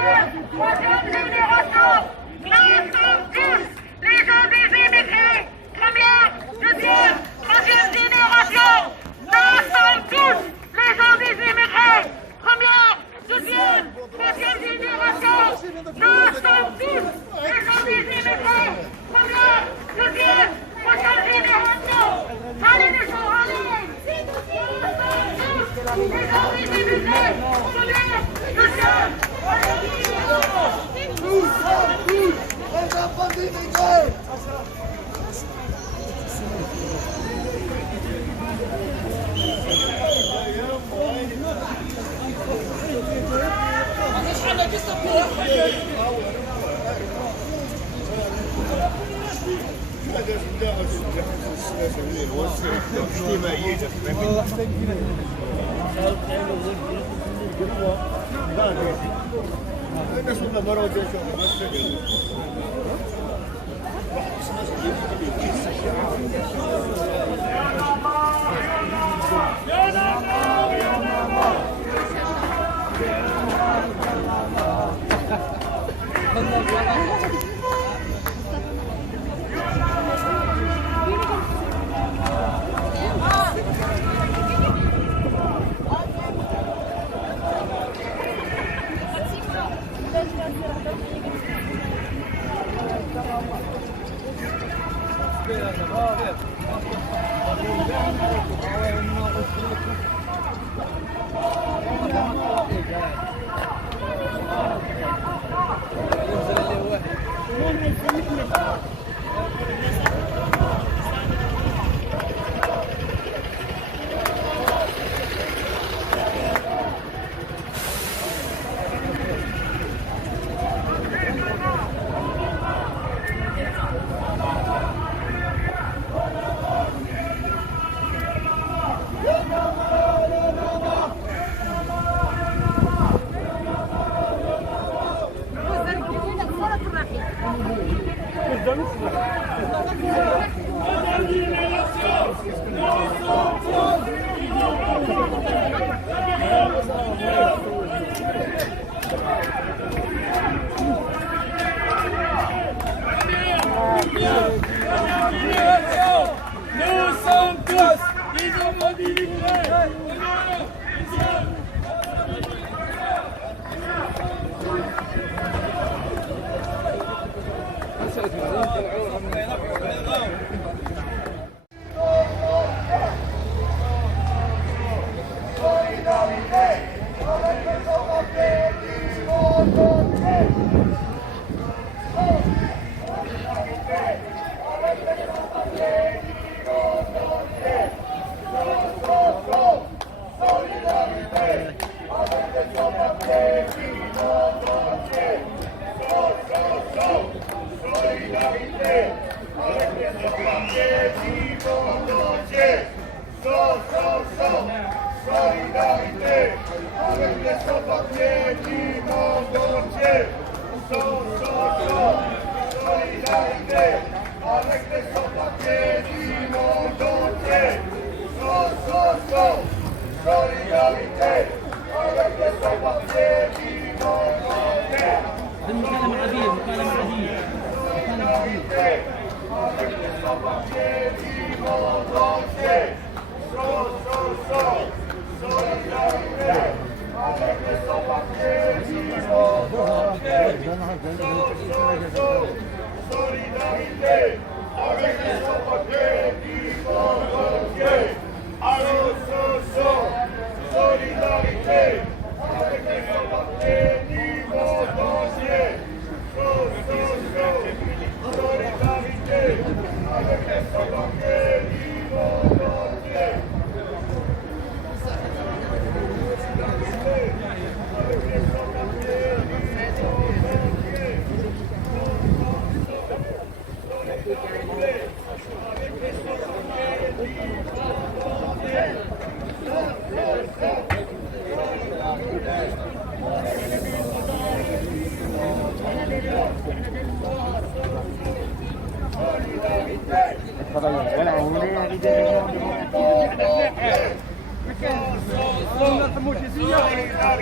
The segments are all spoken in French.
deuxième, troisième génération, l'ensemble tous, les gens des immigrés, première, deuxième, troisième génération, l'ensemble tous, les gens des immigrés, première, deuxième, troisième génération, l'ensemble tous, les gens des immigrés, première, deuxième, troisième génération, allez les gens, allez, les gens des immigrés, première, deuxième, troisième génération, les enfants d'immigrés.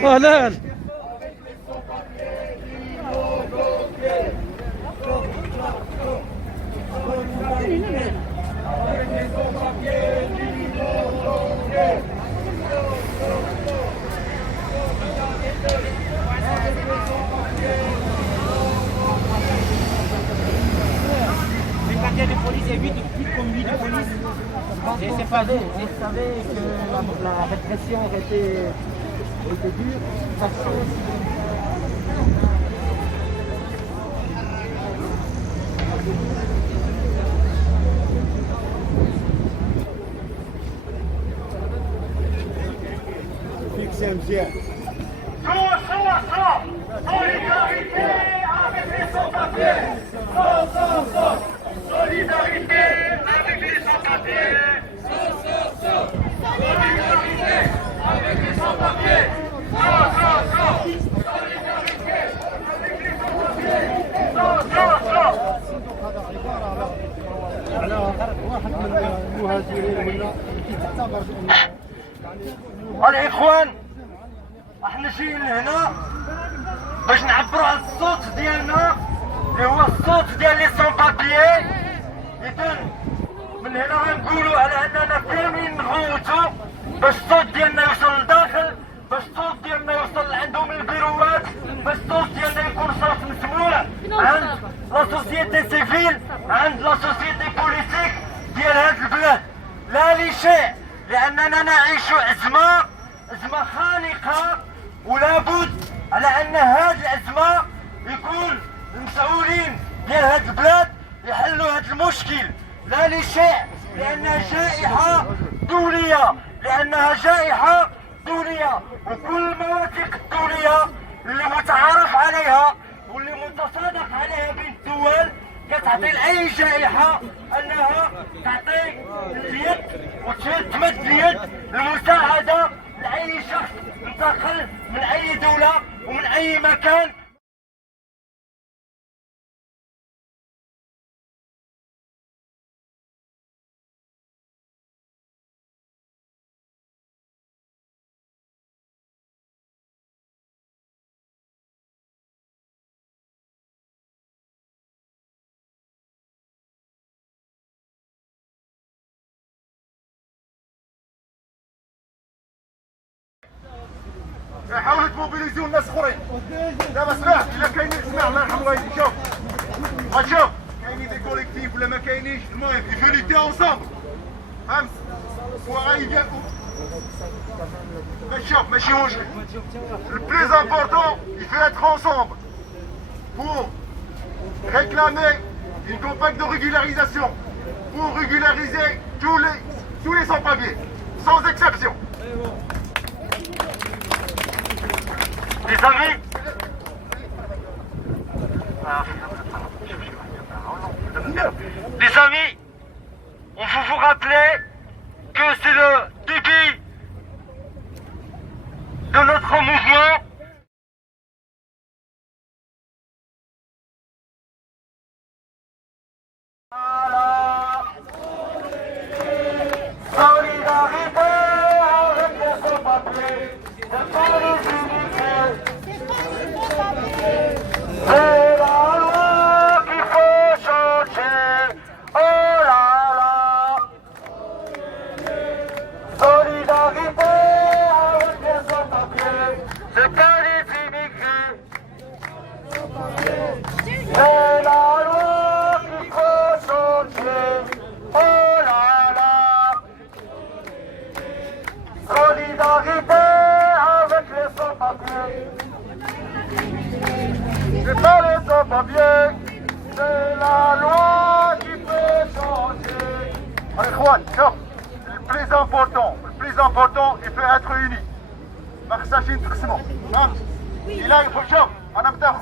اهلا quartier de police est 8 comme 8 de police. Et c'est pas vrai. Vous savez que la répression était dure parce que Solidarité avec les sans-papiers. Solidarité avec les sans-papiers. Solidarité avec les sans-papiers. Solidarité avec les sans-papiers. الاخوان احنا جايين لهنا باش نعبروا على الصوت ديالنا اللي هو الصوت ديال لي سون بابيي. اذا من هنا غنقولوا على اننا كاملين نغوتوا باش الصوت ديالنا يوصل لداخل، باش الصوت ديالنا يوصل لعندهم البيروات، باش الصوت ديالنا يكون صوت مسموع عند لا سوسيتي سيفيل، عند لا سوسيتي بوليتيك ديال هاد البلاد. لا لشيء، لاننا نعيش ازمه خانقه، ولا بد على ان هاد الازمه يكون المسؤولين ديال هاد البلاد يحلوا هاد المشكل. لا لشيء، لانها جائحه دوليه، وكل المواثيق الدوليه اللي متعارف عليها واللي متصادق عليها بين الدول كتعطي لاي جائحه انها تعطي اليد وتمد اليد المساعده لاي شخص انتقل من اي دوله ومن اي مكان. حاولوا تموبيليزيو الناس اخرين. دابا سمع، الا كاينين سمع الله يرحم والديك، شوف كاينين دي كوليكتيف ولا ما كاينينش، المهم يفو ليتي اونصامبل، فهمت؟ وغايبيان شوف ماشي مشكل. Le plus important, il faut être ensemble pour réclamer une campagne de régularisation, pour régulariser tous les sans-papiers, sans exception. Les amis, on veut vous rappeler que c'est le début de notre mouvement. Solidarité avec les sans-papiers, c'est pour les immigrés. C'est la loi qu'il faut changer. Oh là là. Solidarité avec les sans-papiers, c'est pas les immigrés. C'est la loi qu'il faut changer. Oh là là. Solidarité avec les sans-papiers. C'est pas les sans-papiers, c'est la loi qui peut changer. الاخوان شوف، البليز امبورتون il peut être uni، ما خصناش نتقسموا، فهمت؟ الا شوف انا متفق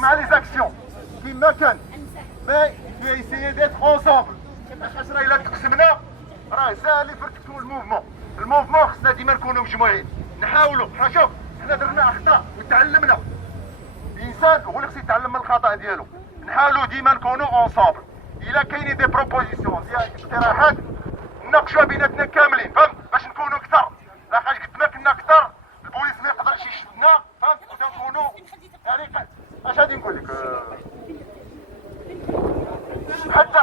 مع لي زاكسيون كيما كان، مي في ايسيي ديت اونصومبل. باش راه الا تقسمنا راه ساهل يفركسوا الموفمون خصنا ديما نكونوا مجموعين، نحاولوا. شوف حنا درنا اخطاء وتعلمنا، الانسان هو اللي خصو يتعلم من الخطا ديالو. نحاولوا ديما نكونوا اونصومبل. الا كاينين دي بروبوزيسيون ديال اقتراحات نناقشوها بيناتنا كاملين، فهمت؟ باش نكونوا اكثر، لاحاش قد ما كنا اكثر البوليس ما يقدرش يشدنا، فهمت؟ ونكونوا يعني اش غادي نقول لك، حتى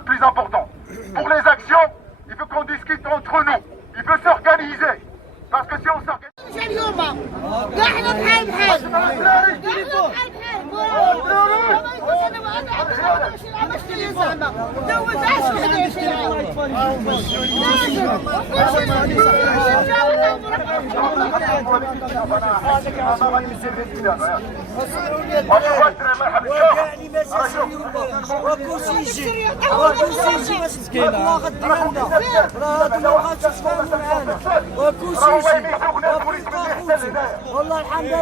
le plus important. Pour les actions, il faut qu'on discute entre nous. Il faut s'organiser. Parce que si on s'organise... والله الحمد لله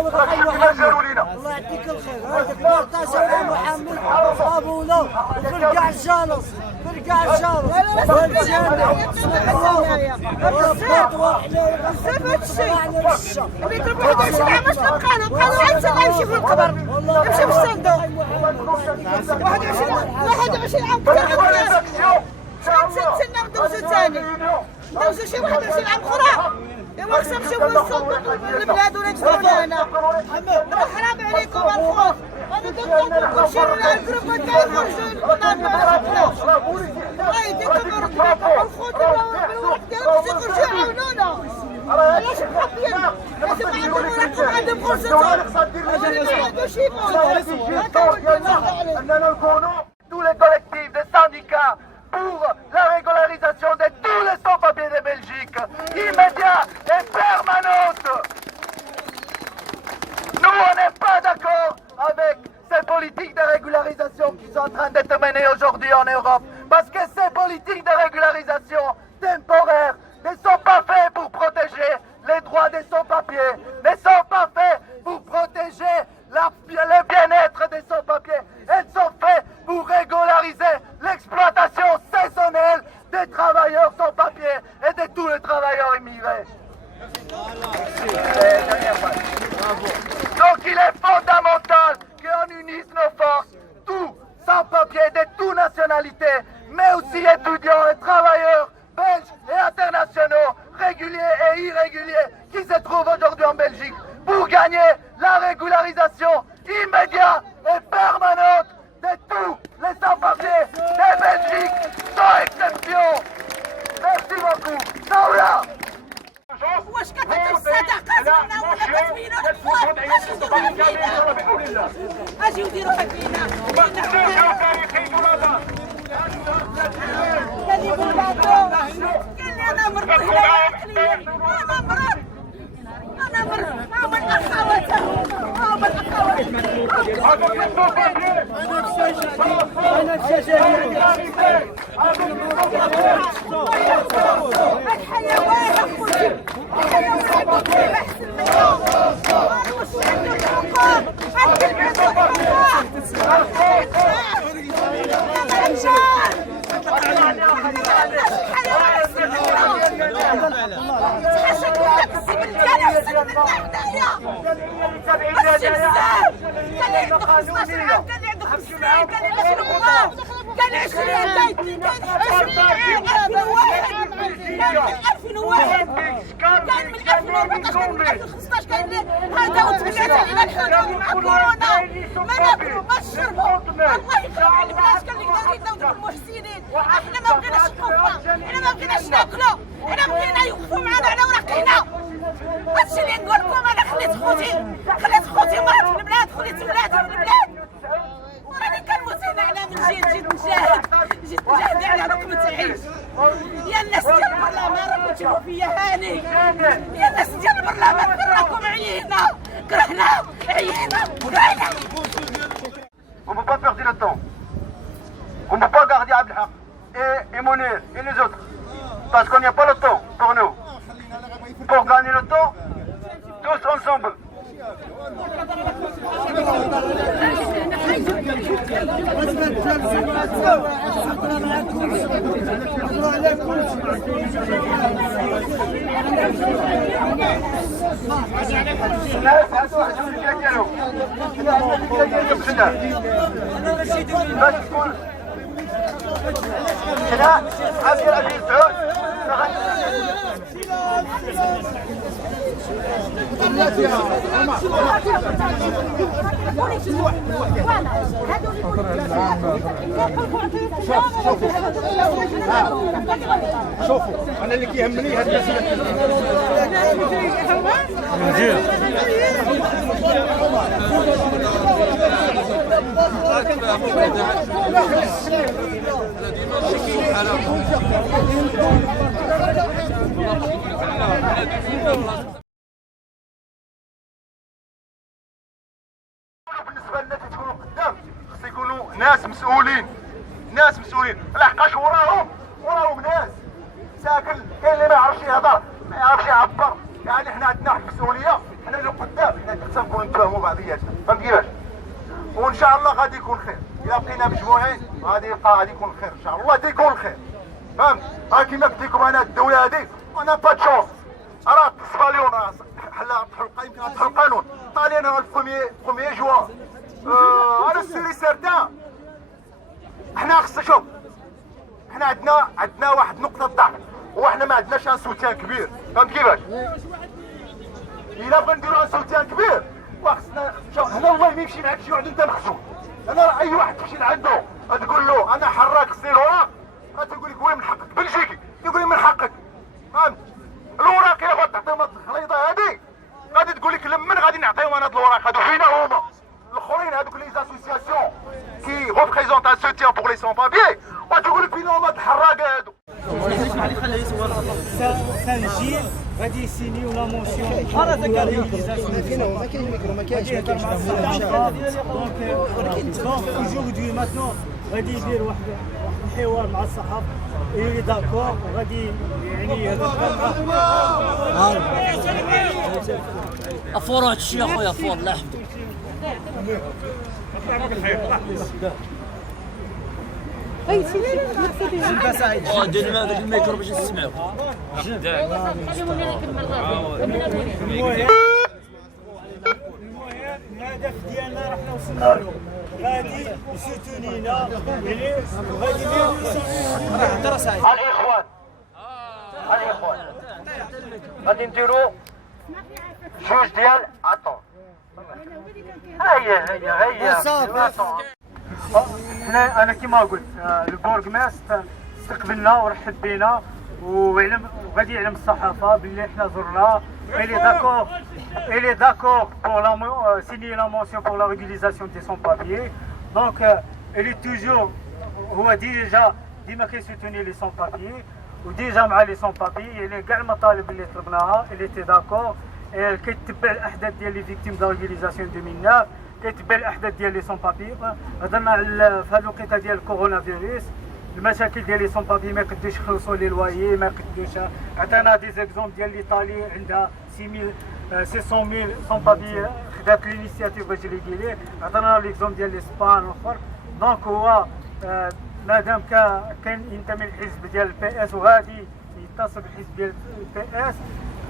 الله يعطيك الخير. هذاك بورتاسه ولا محمد صابونه وفرقع الجالس فرقع الجالس والجامع سمح الله ربط واحنا صافي هادشي اللي يضربوا 11 عام واش بقانا عاد غنمشي في القبر نمشي في الصندوق 21 عام كنت تنتسنى ندوزو ثاني ندوزو شي 21 عام اخرى ايوا خصنا نمشيو في الصندوق البلاد ولا نتفاهموا هنا راه حرام عليكم الخوت انا كنطلب كلشي ولا الجروبات كيخرجوا الله يديكم وربكم الخوت بالورق ديالهم يخرجوا يعاونونا علاش مخبيين لازم عندهم فرصه tous les collectifs des syndicats pour la régularisation de tous les sans-papiers de Belgique, immédiat et permanente. Nous, on n'est pas d'accord avec ces politiques de régularisation qui sont en train d'être menées aujourd'hui en Europe, parce que ces politiques de régularisation temporaires ne sont pas faits pour protéger les droits des sans-papiers, ne sont pas faits pour protéger le bien-être des sans-papiers. Elles sont faites pour régulariser l'exploitation saisonnelle des travailleurs sans-papiers et de tous les travailleurs immigrés. Donc il est fondamental qu'on unisse nos forces, tous sans-papiers de toutes nationalités, mais aussi étudiants et travailleurs belges et internationaux, réguliers et irréguliers, qui se trouvent aujourd'hui en Belgique, pour gagner la régularisation immédiate et permanente de tous les sans-papiers de Belgique, sans exception. Merci beaucoup. Saoula. واش كتعطيو الصدقات لنا ولا كتبينوا الاطفال اجيو ديروا فينا قال لي انا مرض انا مرض انا مرض من الاخوات من هذا وتبعت علينا الحدود مع كورونا ما ناكلوا ما نشربوا الله يخلي البنات كان اللي قادرين نوضوا المحسنين احنا ما بغيناش الخوفه احنا ما بغيناش ناكلوا احنا بغينا يوقفوا معنا على وراقينا هادشي اللي نقول لكم انا خليت خوتي مرض في البلاد خليت ولادي في البلاد وراني كنموت هنا على من جيت نجاهد على راكم تعيش يا الناس ديال البرلمان راكم تشوفوا فيا هاني يا الناس ديال البرلمان راكم عيينا كرهنا عيينا كرهنا. On ne peut pas perdre le temps. On ne peut pas garder Abdelhak et Mounir et les autres. Parce qu'on n'y a pas le temps pour nous. Pour gagner le temps, tous ensemble. هنا عبد العزيز سعود شوفوا انا اللي كيهمني هاد بالنسبه لنا تكونوا قدام خص يكونوا ناس مسؤولين لحقاش وراهم ناس ساكن كاين اللي ما يعرفش يهضر ما يعرفش يعبر يعني حنا عندنا واحد المسؤوليه حنا اللي قدام حنا خصنا نكونوا نتفاهموا بعضياتنا فهمت كيفاش وان شاء الله غادي يكون خير الا بقينا مجموعين غادي يكون خير ان شاء الله تيكون خير فهمت كيما قلت لكم انا الدوله هذه انا با تشونس راه تصفاليون حنا نطحوا القانون طالعين البروميي جوان انا سيري سيرتان حنا خصنا شوف حنا عندنا واحد نقطه ضعف وحنا ما عندناش ان سوتيان كبير فهمت كيفاش الا بغا نديرو ان سوتيان كبير وخصنا شوف حنا والله ما يمشي لعند شي واحد انت مخزون انا راه اي واحد تمشي لعندو تقول له انا حراك خصني الوراق غتقول لك وين من حقك بلجيكي يقول لي من حقك فهمت الوراق الا بغات تعطيهم هاد الخليطه هادي غادي تقول لك لمن غادي نعطيهم انا هاد الوراق هادو فينا هما الاخرين هادوك لي اسوسياسيون كي ريبريزونت ان سوتيان بور لي سون بابيي وتقول لك فينا هما هاد الحراقه هادو سنجيل غادي يسينيو لا مونسيون بحال هذاك ما كاينش ميكرو ما كاينش دونك اوجوردي ماتنون غادي يدير واحد الحوار مع الصحافه اي داكور غادي يعني افور هاد الشيء اخويا فور الله يحفظك دير لنا هذاك الميكرو باش نسمعوك الهدف ديالنا راه حنا وصلنا له غادي يسوتونينا يعني غادي الاخوان غادي نديرو جوج ديال عطون هيا حنا انا كيما قلت البورغماستر استقبلنا ورحب بينا وغادي يعلم الصحافه باللي حنا زرناه il est d'accord pour signer la motion pour la régularisation de son papier donc il est toujours هو ديما كيسوتوني لي سون بابيي وديجا مع لي سون بابيي يعني كاع المطالب اللي طلبناها il était d'accord كيتبع الاحداث ديال لي فيكتيم دا ريغوليزاسيون 2009 كيتبع الاحداث ديال لي سون بابي هضرنا على في هذه الوقيته ديال الكورونا فيروس المشاكل ديال لي سون بابي ما يقدوش يخلصوا لي لوايي ما يقدوش عطانا دي زيكزومبل ديال ليطالي عندها 600,000 سون بابي خدات لينيسياتيف باش يلقي عطانا ليكزومبل ديال لاسبان والاخر دونك هو مادام كان ينتمي للحزب ديال البي اس وغادي يتصل بالحزب ديال البي اس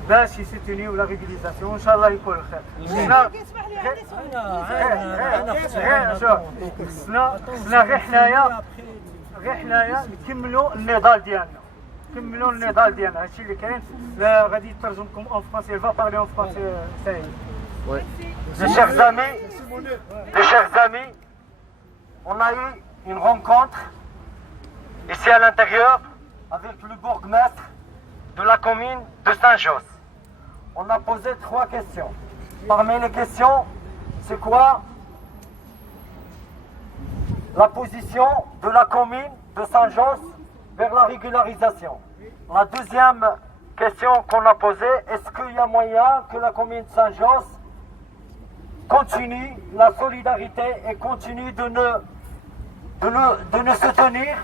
باش يسيتونيو لا ريغوليزاسيون ان شاء الله يكون الخير. خصنا غير حنايا نكملوا النضال ديالنا هادشي اللي كاين غادي يترجم لكم اون فرونسي il va parler en français Oui. Mes chers amis, on a eu une rencontre ici à l'intérieur avec le bourgmestre de la commune de Saint-Josse. On a posé 3 questions. Parmi les questions, c'est quoi la position de la commune de Saint-Josse vers la régularisation? La deuxième question qu'on a posée, est-ce qu'il y a moyen que la commune de Saint-Josse continue la solidarité et continue de nous soutenir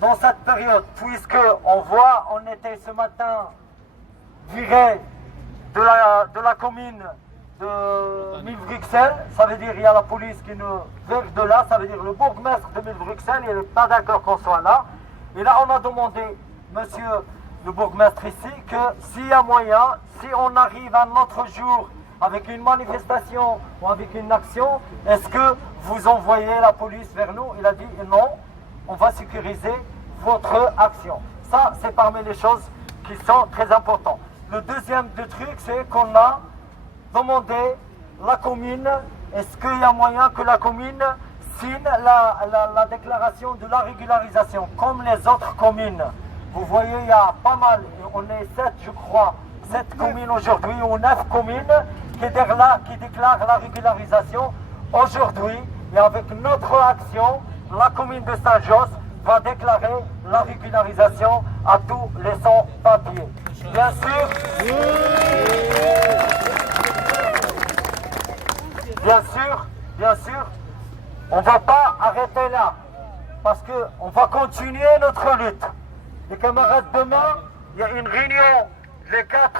dans cette période, puisque on était ce matin viré de la commune de Mille-Bruxelles, ça veut dire il y a la police qui nous vire de là, ça veut dire le bourgmestre de Mille-Bruxelles, il n'est pas d'accord qu'on soit là. Et là on a demandé, monsieur le bourgmestre ici, que s'il y a moyen, si on arrive un autre jour avec une manifestation ou avec une action, est-ce que vous envoyez la police vers nous? Il a dit non, on va sécuriser votre action. Ça, c'est parmi les choses qui sont très importantes. Le deuxième truc, c'est qu'on a demander la commune, est-ce qu'il y a moyen que la commune signe la déclaration de la régularisation, comme les autres communes. Vous voyez, il y a pas mal, on est 7 je crois, 7 communes aujourd'hui, ou 9 communes qui déclarent la régularisation aujourd'hui. Et avec notre action, la commune de Saint-Josse va déclarer la régularisation à tous les sans-papiers. Bien sûr, on ne va pas arrêter là, parce qu'on va continuer notre lutte. Les camarades, demain, il y a une réunion, les 4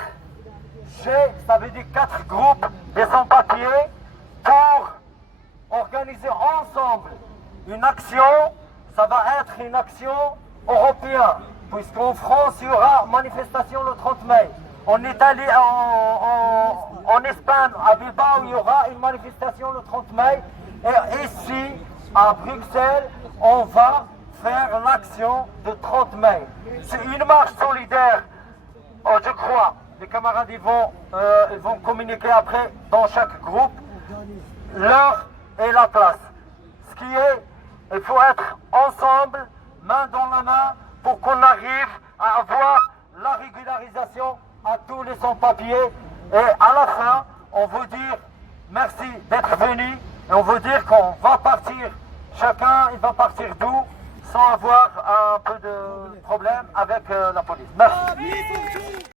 G, ça veut dire 4 groupes des sans-papiers, pour organiser ensemble une action. Ça va être une action européenne, puisqu'en France, il y aura manifestation le 30 mai. En Italie, en Espagne, à Bilbao, il y aura une manifestation le 30 mai. Et ici, à Bruxelles, on va faire l'action de 30 mai. C'est une marche solidaire, je crois. Les camarades ils vont communiquer après dans chaque groupe l'heure et la place. Ce qui est, il faut être ensemble, main dans la main, pour qu'on arrive à avoir la régularisation à tous les sans-papiers. Et à la fin, on veut dire merci d'être venu et on veut dire qu'on va partir, chacun il va partir d'où, sans avoir un peu de problème avec la police. Merci.